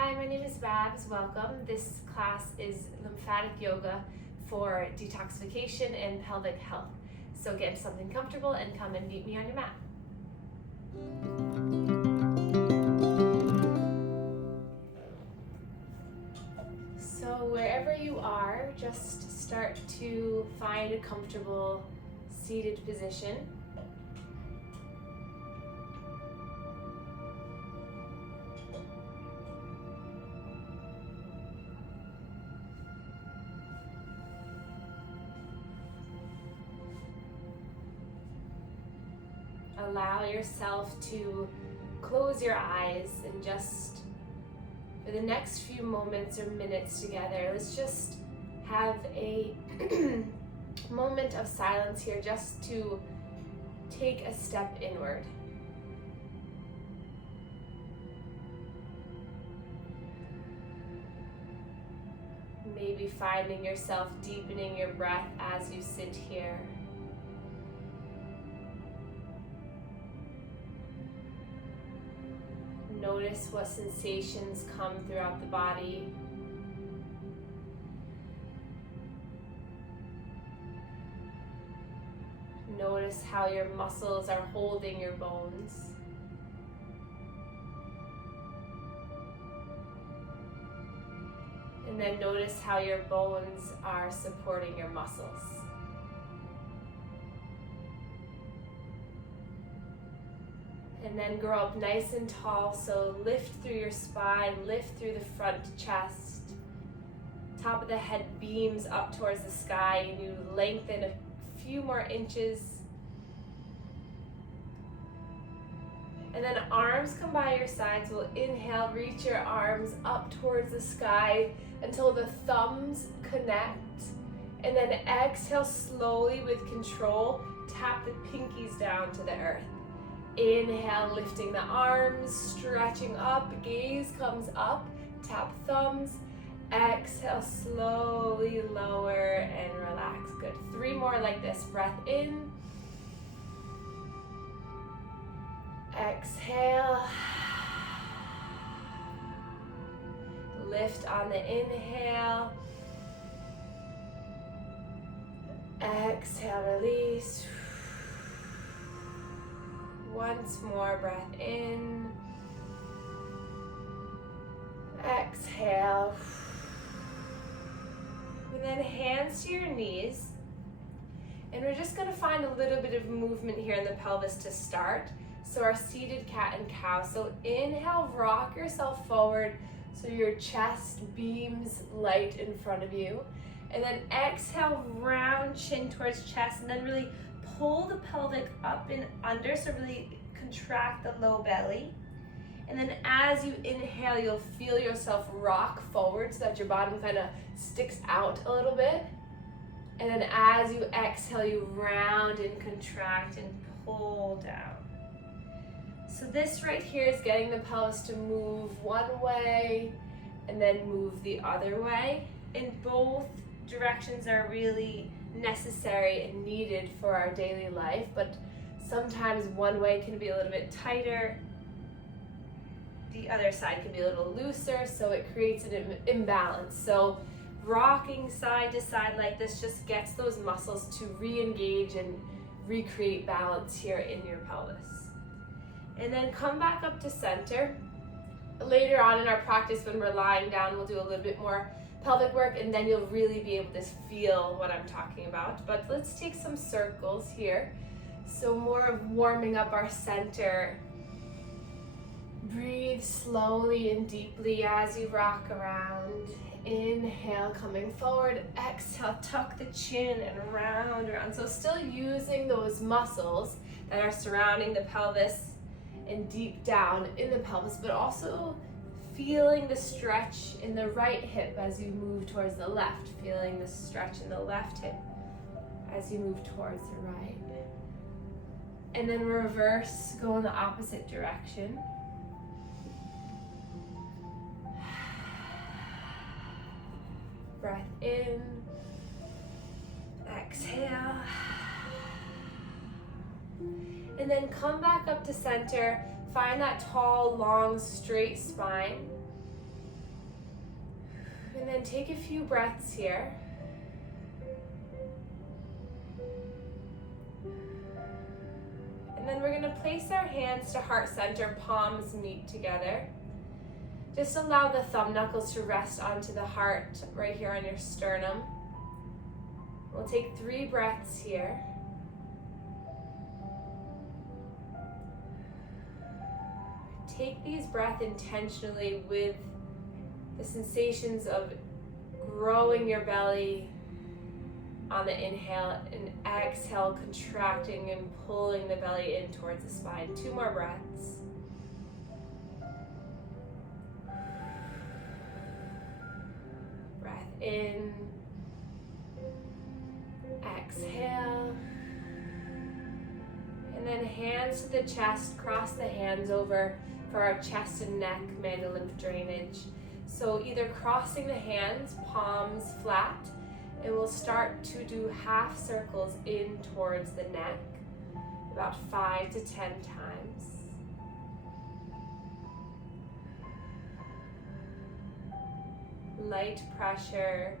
Hi, my name is Babz. Welcome. This class is lymphatic yoga for detoxification and pelvic health. So get something comfortable and come and meet me on your mat. So wherever you are, just start to find a comfortable seated position. Allow yourself to close your eyes and just, for the next few moments or minutes together, let's just have a moment of silence here just to take a step inward. Maybe finding yourself deepening your breath as you sit here. Notice what sensations come throughout the body. Notice how your muscles are holding your bones. And then notice how your bones are supporting your muscles. And then grow up nice and tall, so lift through your spine, lift through the front chest. Top of the head beams up towards the sky, and you lengthen a few more inches. And then arms come by your sides. We'll inhale, reach your arms up towards the sky until the thumbs connect. And then exhale slowly with control, tap the pinkies down to the earth. Inhale, lifting the arms, stretching up, gaze comes up, tap thumbs. Exhale, slowly lower and relax. Good. 3 more like this. Breath in. Exhale. Lift on the inhale. Exhale, release. Once more, breath in. Exhale. And then hands to your knees. And we're just going to find a little bit of movement here in the pelvis to start. So our seated cat and cow. So inhale, rock yourself forward so your chest beams light in front of you. And then exhale, round chin towards chest, and then really pull the pelvic up and under, so really contract the low belly. And then as you inhale, you'll feel yourself rock forward so that your bottom kind of sticks out a little bit. And then as you exhale, you round and contract and pull down. So this right here is getting the pelvis to move one way and then move the other way. And both directions are really necessary and needed for our daily life, but sometimes one way can be a little bit tighter, the other side can be a little looser, so it creates an imbalance. So rocking side to side like this just gets those muscles to re-engage and recreate balance here in your pelvis. And then come back up to center. Later on in our practice, when we're lying down, we'll do a little bit more pelvic work, and then you'll really be able to feel what I'm talking about. But let's take some circles here. So more of warming up our center. Breathe slowly and deeply as you rock around. Inhale, coming forward. Exhale, tuck the chin and round around. So still using those muscles that are surrounding the pelvis and deep down in the pelvis, but also feeling the stretch in the right hip as you move towards the left. Feeling the stretch in the left hip as you move towards the right. And then reverse, go in the opposite direction. Breath in. Exhale. And then come back up to center. Find that tall, long, straight spine. And then take a few breaths here. And then we're going to place our hands to heart center, palms meet together. Just allow the thumb knuckles to rest onto the heart right here on your sternum. We'll take 3 breaths here. Take these breaths intentionally with the sensations of growing your belly on the inhale and exhale, contracting and pulling the belly in towards the spine. 2 more breaths. Breath in, exhale, and then hands to the chest, cross the hands over for our chest and neck manual lymph drainage. So either crossing the hands, palms flat, and we'll start to do half circles in towards the neck, about 5 to 10 times. Light pressure.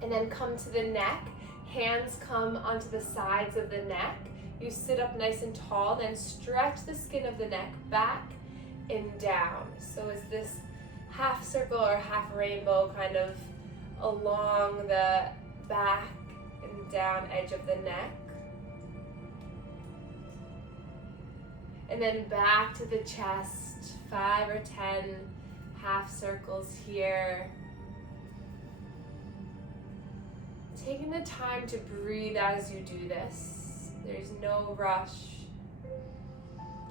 And then come to the neck. Hands come onto the sides of the neck. You sit up nice and tall, then stretch the skin of the neck back and down. So it's this half circle or half rainbow kind of along the back and down edge of the neck. And then back to the chest, 5 or 10 half circles here. Taking the time to breathe as you do this. There's no rush.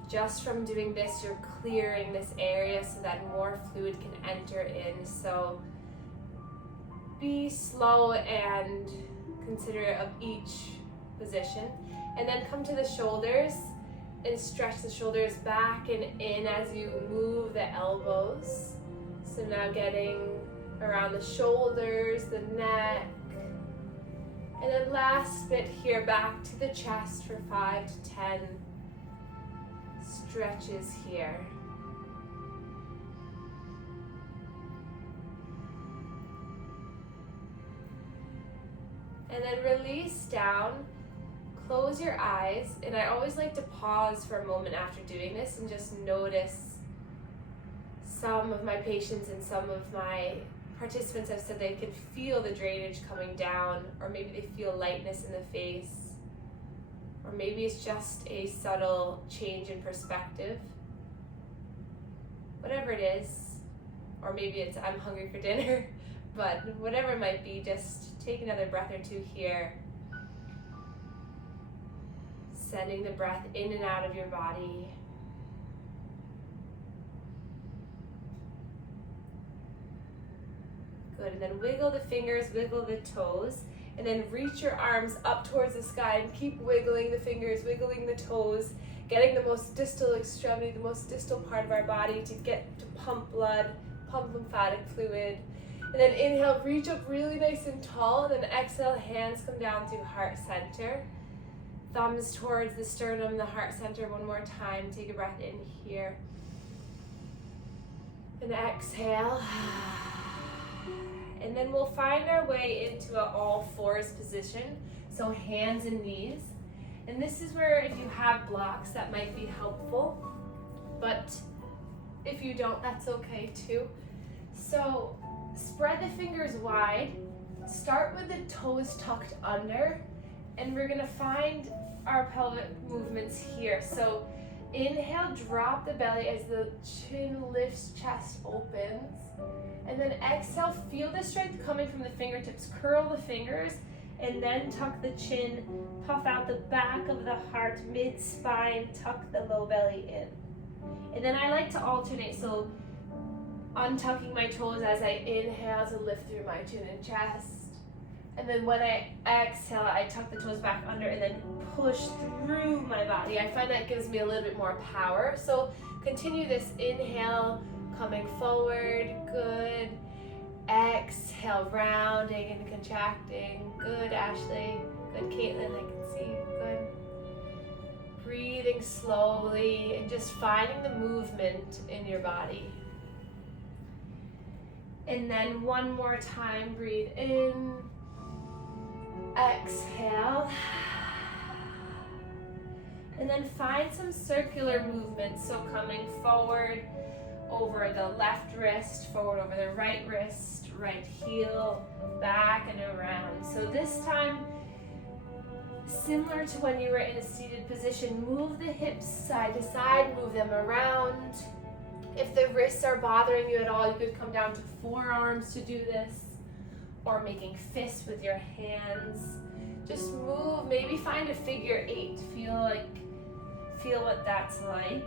Just from doing this, you're clearing this area so that more fluid can enter in. So be slow and considerate of each position. And then come to the shoulders and stretch the shoulders back and in as you move the elbows. So now getting around the shoulders, the neck. And then last bit here, back to the chest for 5 to 10 stretches here. And then release down, close your eyes, and I always like to pause for a moment after doing this and just notice. Some of my patients and some of my participants have said they can feel the drainage coming down, or maybe they feel lightness in the face, or maybe it's just a subtle change in perspective. Whatever it is, or maybe it's I'm hungry for dinner, but whatever it might be, just take another breath or 2 here. Sending the breath in and out of your body. Good, and then wiggle the fingers, wiggle the toes, and then reach your arms up towards the sky and keep wiggling the fingers, wiggling the toes, getting the most distal extremity, the most distal part of our body to get to pump blood, pump lymphatic fluid. And then inhale, reach up really nice and tall, and then exhale, hands come down to heart center. Thumbs towards the sternum, the heart center. One more time, take a breath in here. And exhale. And then we'll find our way into an all fours position, so hands and knees. And this is where if you have blocks, that might be helpful, but if you don't, that's okay too. So spread the fingers wide, start with the toes tucked under, and we're gonna find our pelvic movements here. So inhale, drop the belly as the chin lifts, chest opens. And then exhale, feel the strength coming from the fingertips. Curl the fingers and then tuck the chin, puff out the back of the heart, mid-spine, tuck the low belly in. And then I like to alternate, so untucking my toes as I inhale to lift through my chin and chest. And then when I exhale, I tuck the toes back under and then push through my body. I find that gives me a little bit more power. So continue this inhale, coming forward, good. Exhale, rounding and contracting. Good, Ashley. Good, Caitlin, I can see you. Good. Breathing slowly and just finding the movement in your body. And then one more time, breathe in, exhale. And then find some circular movement. So coming forward over the left wrist, forward over the right wrist, right heel, back and around. So this time, similar to when you were in a seated position, move the hips side to side, move them around. If the wrists are bothering you at all, you could come down to forearms to do this, or making fists with your hands. Just move, maybe find a figure 8. Feel what that's like.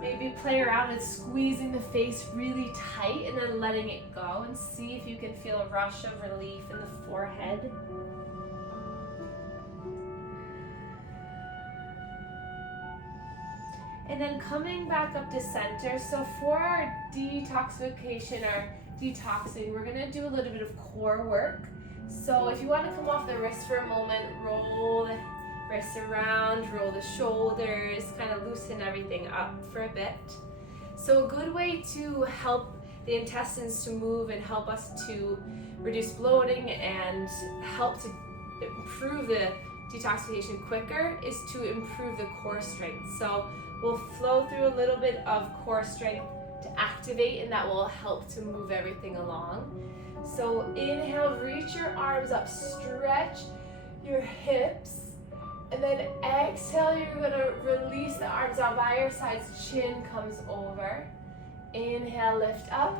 Maybe play around with squeezing the face really tight and then letting it go, and see if you can feel a rush of relief in the forehead. And then coming back up to center. So for our detoxification, our detoxing, we're gonna do a little bit of core work. So if you want to come off the wrist for a moment, roll the wrists around, roll the shoulders, kind of loosen everything up for a bit. So a good way to help the intestines to move and help us to reduce bloating and help to improve the detoxification quicker is to improve the core strength. So we'll flow through a little bit of core strength to activate, and that will help to move everything along. So inhale, reach your arms up, stretch your hips, and then exhale, you're gonna release the arms out by your sides, chin comes over. Inhale, lift up.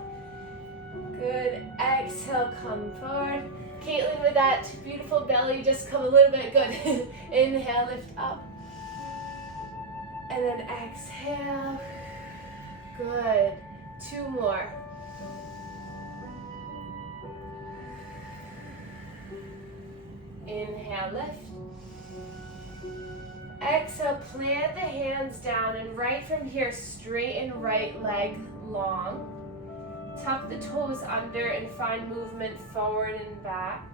Good, exhale, come forward. Caitlin, with that beautiful belly, just come a little bit, good. Inhale, lift up. And then exhale, good. 2 more. Inhale, lift. Exhale, plant the hands down, and right from here, straighten right leg long. Tuck the toes under and find movement forward and back.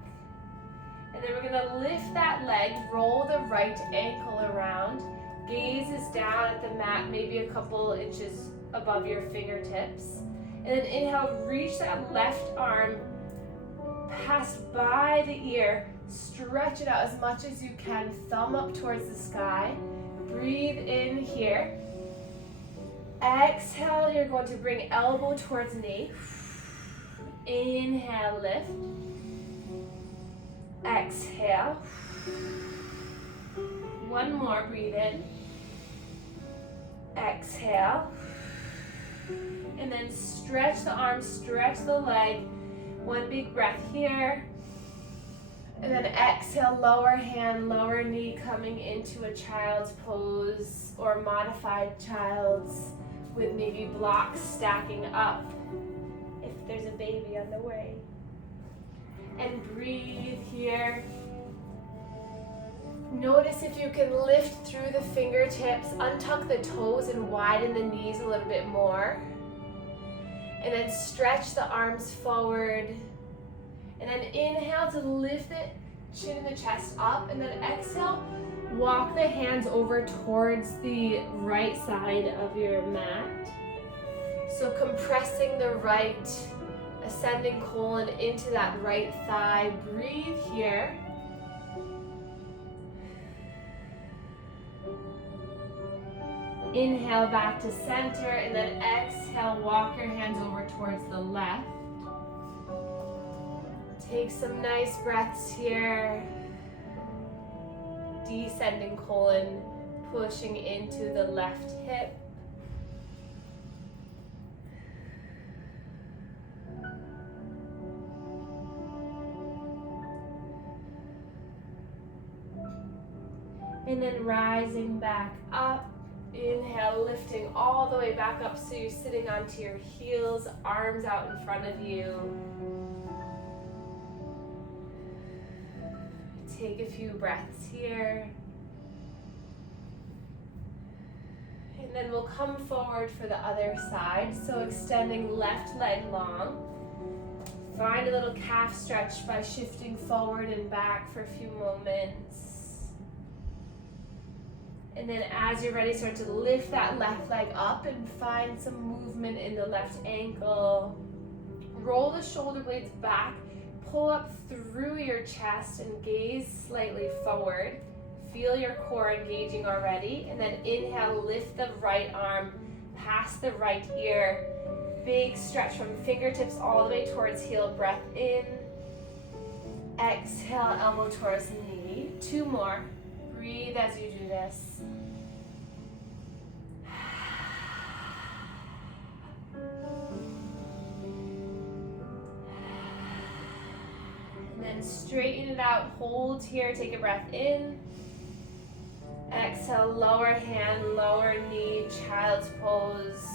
And then we're gonna lift that leg, roll the right ankle around. Gaze is down at the mat, maybe a couple inches above your fingertips. And then inhale, reach that left arm past by the ear. Stretch it out as much as you can, thumb up towards the sky. Breathe in here. Exhale, you're going to bring elbow towards knee. Inhale, lift. Exhale. One more, breathe in. Exhale. And then stretch the arms, stretch the leg. One big breath here. And then exhale, lower hand, lower knee coming into a child's pose or modified child's with maybe blocks stacking up if there's a baby on the way. And breathe here. Notice if you can lift through the fingertips, untuck the toes and widen the knees a little bit more. And then stretch the arms forward. And then inhale to lift the chin and the chest up, and then exhale, walk the hands over towards the right side of your mat. So compressing the right ascending colon into that right thigh. Breathe here. Inhale back to center, and then exhale, walk your hands over towards the left. Take some nice breaths here. Descending colon, pushing into the left hip. And then rising back up. Inhale, lifting all the way back up so you're sitting onto your heels, arms out in front of you. Take a few breaths here. And then we'll come forward for the other side. So extending left leg long. Find a little calf stretch by shifting forward and back for a few moments. And then as you're ready, start to lift that left leg up and find some movement in the left ankle. Roll the shoulder blades back, pull up through your chest and gaze slightly forward. Feel your core engaging already. And then inhale, lift the right arm past the right ear. Big stretch from fingertips all the way towards heel. Breath in. Exhale, elbow towards knee. 2 more. Breathe as you do this. And then straighten it out. Hold here. Take a breath in. Exhale, lower hand, lower knee, child's pose.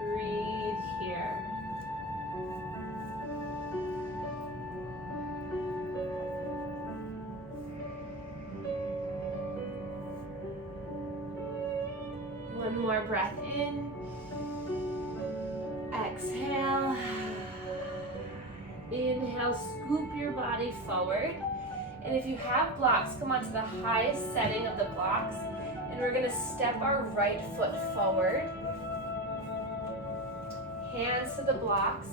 Breathe here. One more breath in. Exhale. Inhale, scoop your body forward. And if you have blocks, come onto the highest setting of the blocks. And we're gonna step our right foot forward. Hands to the blocks.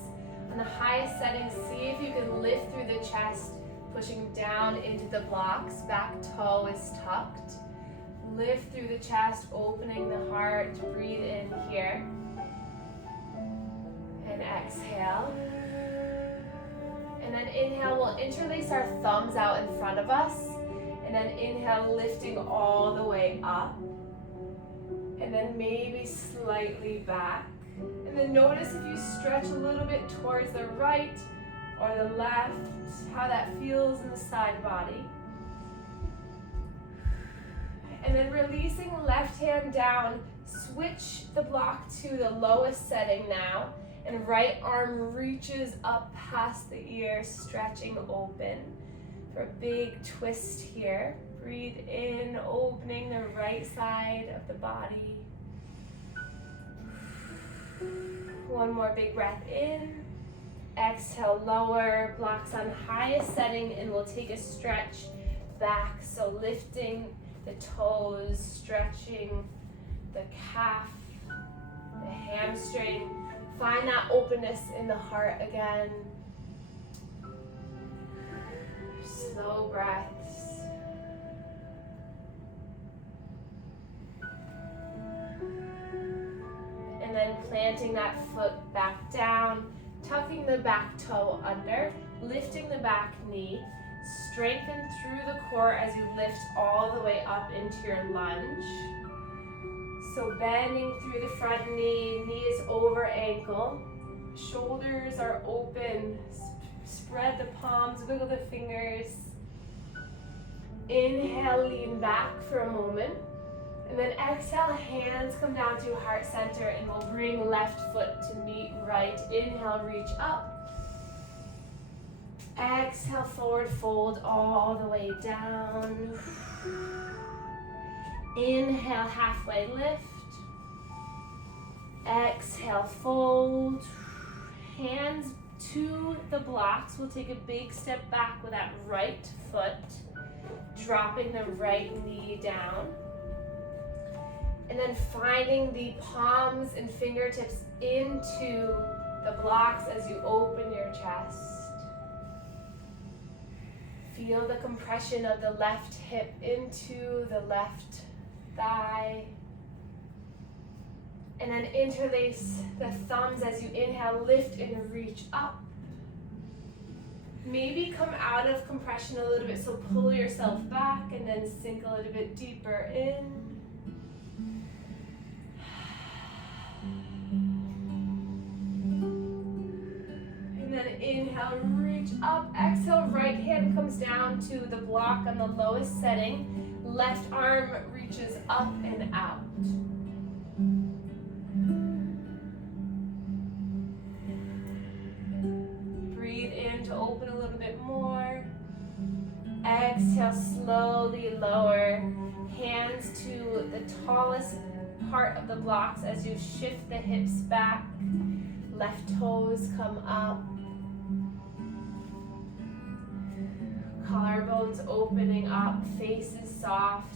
On the highest setting, see if you can lift through the chest, pushing down into the blocks. Back toe is tucked. Lift through the chest, opening the heart. Breathe in here. And exhale. And then inhale, we'll interlace our thumbs out in front of us. And then inhale, lifting all the way up. And then maybe slightly back. And then notice if you stretch a little bit towards the right or the left, how that feels in the side body. And then releasing left hand down, switch the block to the lowest setting now. And right arm reaches up past the ear, stretching open for a big twist here. Breathe in, opening the right side of the body. One more big breath in. Exhale, lower, blocks on highest setting, and we'll take a stretch back. So lifting the toes, stretching the calf, the hamstring. Find that openness in the heart again. Slow breaths. And then planting that foot back down, tucking the back toe under, lifting the back knee. Strengthen through the core as you lift all the way up into your lunge. So bending through the front knee, knee is over ankle, shoulders are open, spread the palms, wiggle the fingers. Inhale, lean back for a moment. And then exhale, hands come down to heart center and we'll bring left foot to meet right. Inhale, reach up. Exhale, forward fold all the way down. Inhale, halfway lift. Exhale, fold. Hands to the blocks. We'll take a big step back with that right foot, dropping the right knee down. And then finding the palms and fingertips into the blocks as you open your chest. Feel the compression of the left hip into the left thigh. And then interlace the thumbs as you inhale, lift and reach up. Maybe come out of compression a little bit, so pull yourself back and then sink a little bit deeper in. And then inhale, reach up. Exhale, right hand comes down to the block on the lowest setting. Left arm reaches up and out. Breathe in to open a little bit more. Exhale, slowly lower. Hands to the tallest part of the blocks as you shift the hips back. Left toes come up. Collarbones opening up, face is soft.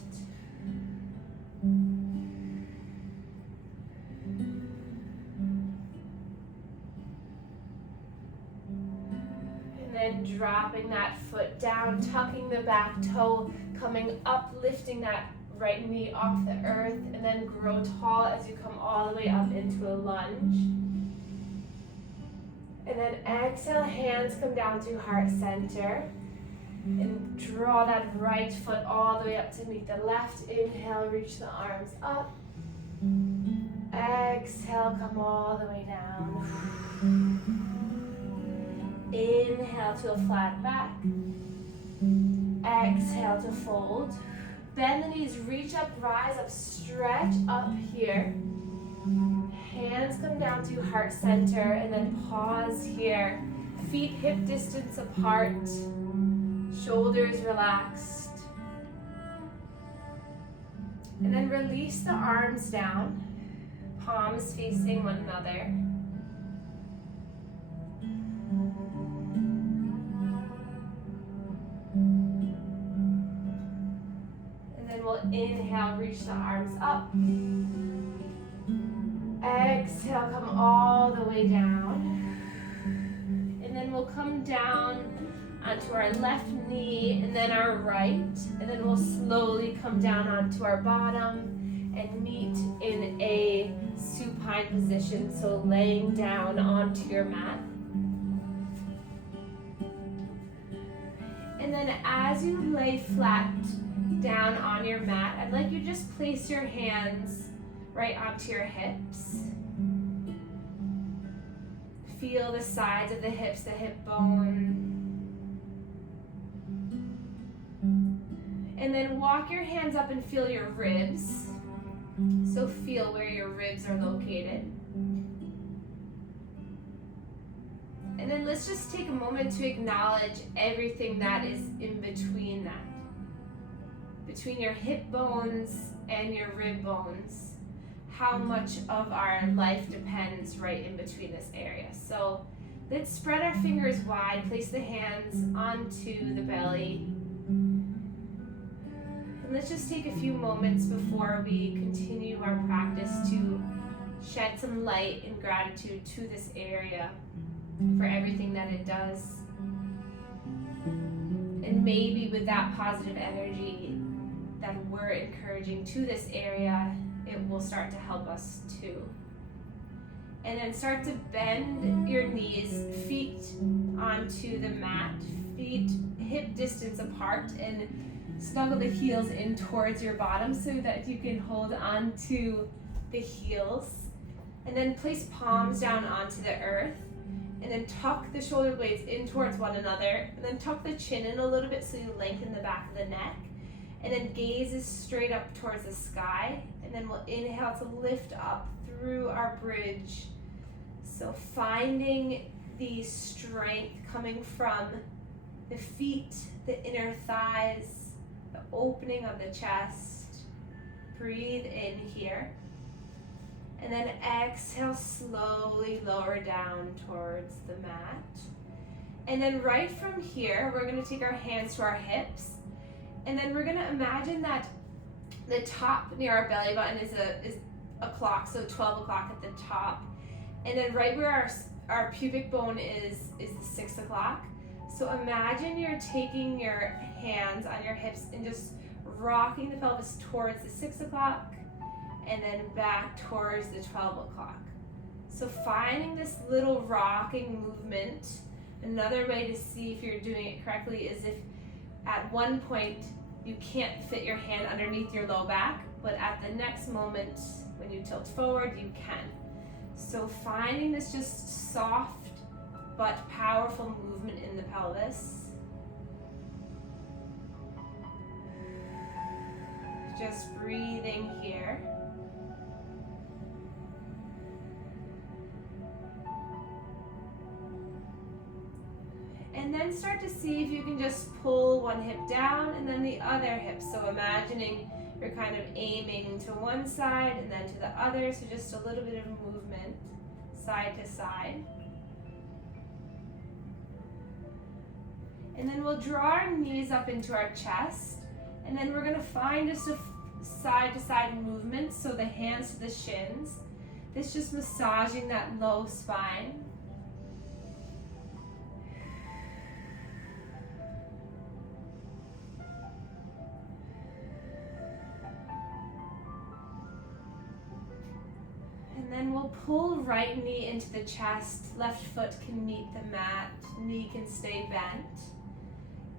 then dropping that foot down, tucking the back toe, coming up, lifting that right knee off the earth, and then grow tall as you come all the way up into a lunge. And then exhale, hands come down to heart center. And draw that right foot all the way up to meet the left. Inhale, reach the arms up. Exhale, come all the way down. Inhale to a flat back. Exhale to fold. Bend the knees, reach up, rise up, stretch up here. Hands come down to heart center and then pause here. Feet hip distance apart. Shoulders relaxed. And then release the arms down. Palms facing one another. And then we'll inhale, reach the arms up. Exhale, come all the way down. And then we'll come down onto our left knee and then our right. And then we'll slowly come down onto our bottom and meet in a supine position. So laying down onto your mat. And then as you lay flat down on your mat, I'd like you to just place your hands right onto your hips. Feel the sides of the hips, the hip bone. And then walk your hands up and feel your ribs. So feel where your ribs are located. And then let's just take a moment to acknowledge everything that is in between that. Between your hip bones and your rib bones. How much of our life depends right in between this area. So let's spread our fingers wide, place the hands onto the belly. And let's just take a few moments before we continue our practice to shed some light and gratitude to this area for everything that it does. And maybe with that positive energy that we're encouraging to this area, it will start to help us too. And then start to bend your knees, feet onto the mat, feet hip distance apart, and snuggle the heels in towards your bottom so that you can hold on to the heels. And then place palms down onto the earth. And then tuck the shoulder blades in towards one another. And then tuck the chin in a little bit so you lengthen the back of the neck. And then gaze is straight up towards the sky. And then we'll inhale to lift up through our bridge. So finding the strength coming from the feet, the inner thighs, the opening of the chest. Breathe in here. And then exhale, slowly lower down towards the mat. And then right from here, we're going to take our hands to our hips. And then we're going to imagine that the top near our belly button is a clock, so 12 o'clock at the top. And then right where our pubic bone is the 6 o'clock. So imagine you're taking your hands on your hips and just rocking the pelvis towards the 6 o'clock and then back towards the 12 o'clock. So finding this little rocking movement. Another way to see if you're doing it correctly is if at one point you can't fit your hand underneath your low back, but at the next moment when you tilt forward, you can. So finding this just soft but powerful movement in the pelvis. Just breathing here. And then start to see if you can just pull one hip down and then the other hip. So imagining you're kind of aiming to one side and then to the other. So just a little bit of movement side to side. And then we'll draw our knees up into our chest. And then we're going to find just a side to side movement. So the hands to the shins. This just massaging that low spine. And then we'll pull right knee into the chest, left foot can meet the mat, knee can stay bent.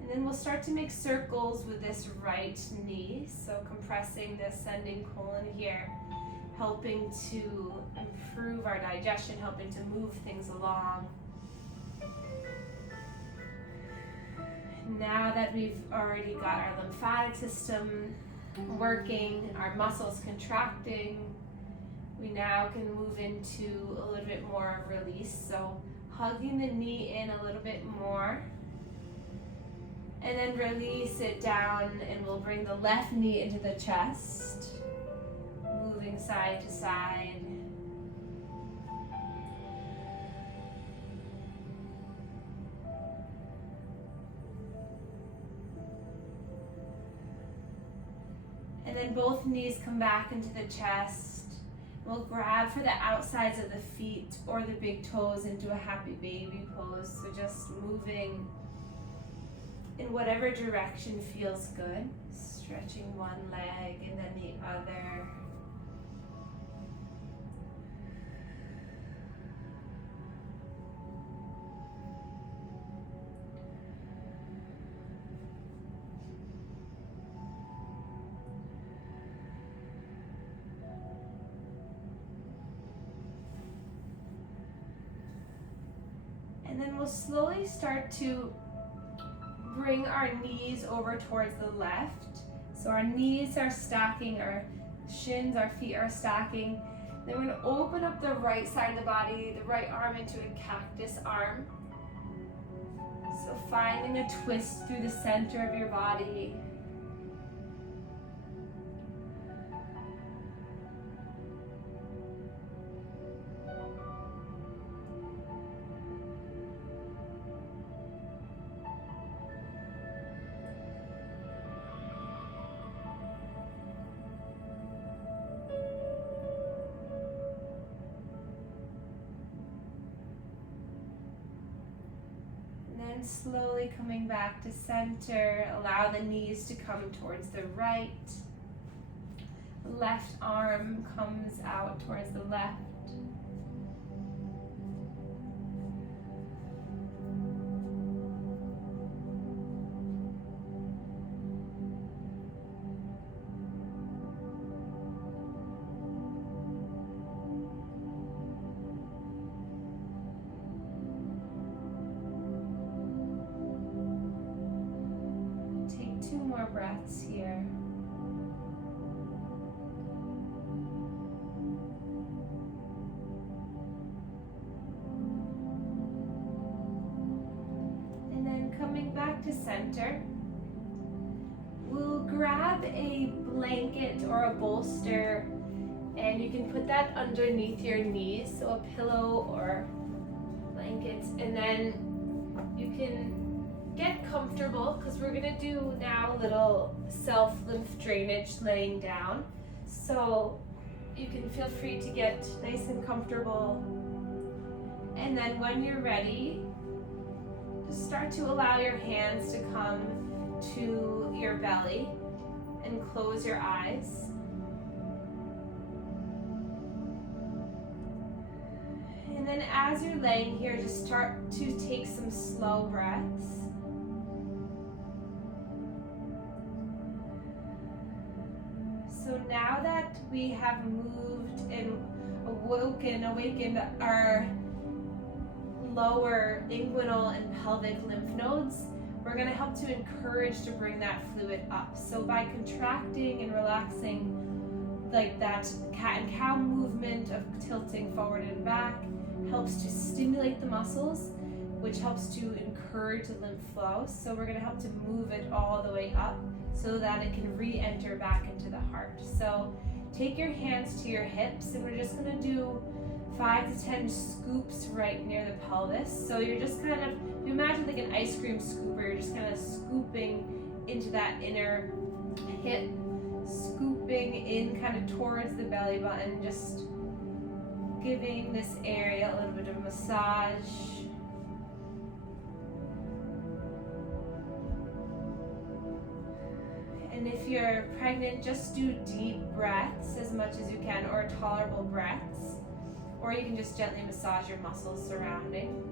And then we'll start to make circles with this right knee, so compressing the ascending colon here, helping to improve our digestion, helping to move things along. Now that we've already got our lymphatic system working, our muscles contracting, we now can move into a little bit more of release. So hugging the knee in a little bit more, and then release it down, and we'll bring the left knee into the chest, moving side to side. And then both knees come back into the chest. We'll grab for the outsides of the feet or the big toes into a happy baby pose. So just moving in whatever direction feels good. Stretching one leg and then the other. And then we'll slowly start to bring our knees over towards the left. So our knees are stacking, our shins, our feet are stacking. Then we're going to open up the right side of the body, the right arm into a cactus arm. So finding a twist through the center of your body. And slowly coming back to center, allow the knees to come towards the right. Left arm comes out towards the left. Two more breaths here. And then coming back to center, we'll grab a blanket or a bolster, and you can put that underneath your knees, so a pillow or blankets, and then you can get comfortable, because we're going to do now a little self lymph drainage laying down. So you can feel free to get nice and comfortable. And then when you're ready, just start to allow your hands to come to your belly and close your eyes. And then as you're laying here, just start to take some slow breaths. So now that we have moved and awakened our lower inguinal and pelvic lymph nodes, we're going to help to encourage to bring that fluid up. So by contracting and relaxing, like that cat and cow movement of tilting forward and back, helps to stimulate the muscles, which helps to encourage the lymph flow. So we're going to help to move it all the way up so that it can re-enter back into the heart. So take your hands to your hips, and we're just going to do 5 to 10 scoops right near the pelvis. So you're just kind of, you imagine like an ice cream scooper, you're just kind of scooping into that inner hip, scooping in kind of towards the belly button, just giving this area a little bit of a massage. And if you're pregnant, just do deep breaths as much as you can, or tolerable breaths. or you can just gently massage your muscles surrounding.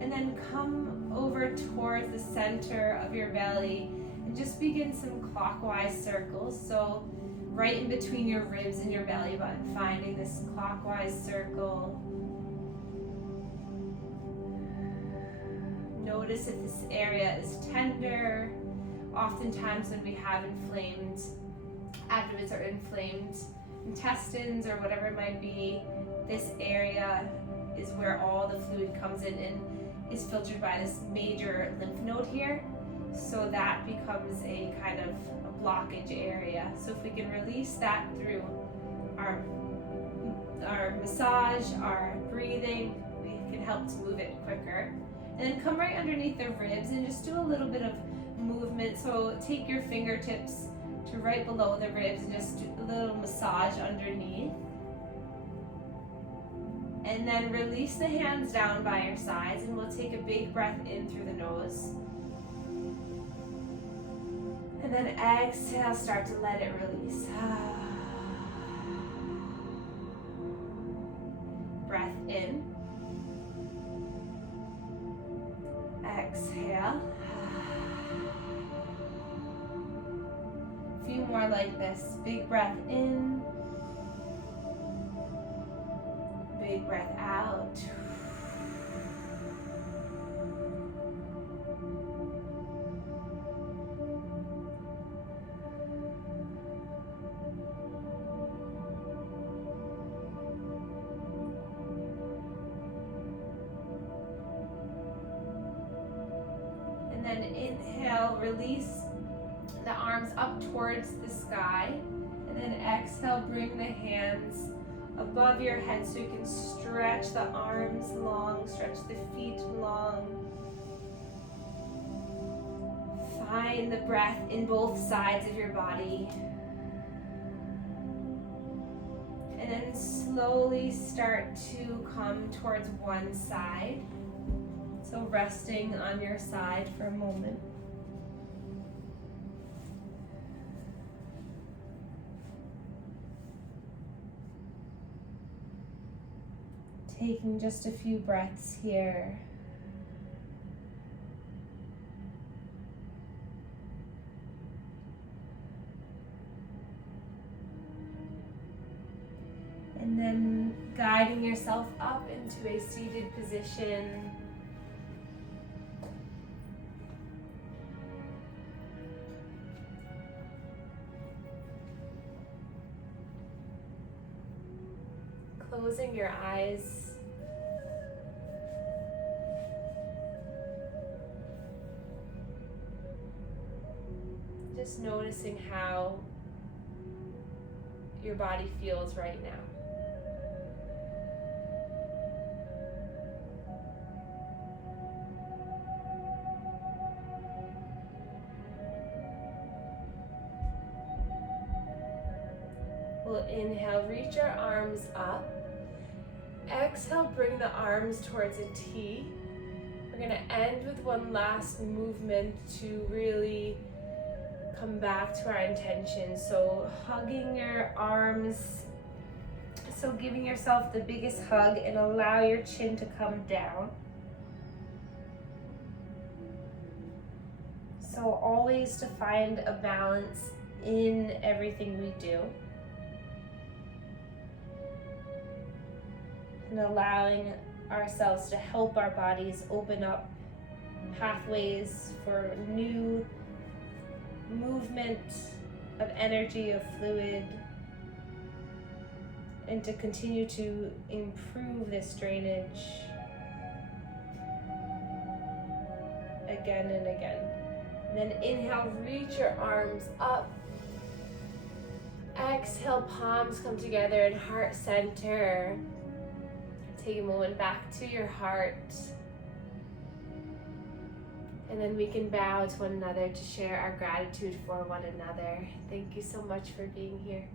And then come over towards the center of your belly and just begin some clockwise circles. So right in between your ribs and your belly button, finding this clockwise circle. Notice if this area is tender. Oftentimes when we have inflamed abdomens or inflamed intestines or whatever it might be, this area is where all the fluid comes in and is filtered by this major lymph node here. So that becomes a kind of a blockage area. So if we can release that through our massage, our breathing, we can help to move it quicker. And then come right underneath the ribs and just do a little bit of movement. So take your fingertips to right below the ribs and just do a little massage underneath. And then release the hands down by your sides, and we'll take a big breath in through the nose. And then exhale, start to let it release. Breath in. Exhale. A few more like this. Big breath in. Big breath out. And then inhale, release the arms up towards the sky. And then exhale, bring the hands above your head so you can stretch the arms long, stretch the feet long. Find the breath in both sides of your body. And then slowly start to come towards one side. So resting on your side for a moment. Taking just a few breaths here. And then guiding yourself up into a seated position. Closing your eyes. Just noticing how your body feels right now. We'll inhale, reach our arms up. Exhale, bring the arms towards a T. We're going to end with one last movement to really come back to our intention. So hugging your arms, so giving yourself the biggest hug and allow your chin to come down. So always to find a balance in everything we do. And allowing ourselves to help our bodies open up pathways for new movement of energy, of fluid, and to continue to improve this drainage again and again. And then inhale, reach your arms up. Exhale, palms come together in heart center. Take a moment back to your heart. And then we can bow to one another to share our gratitude for one another. Thank you so much for being here.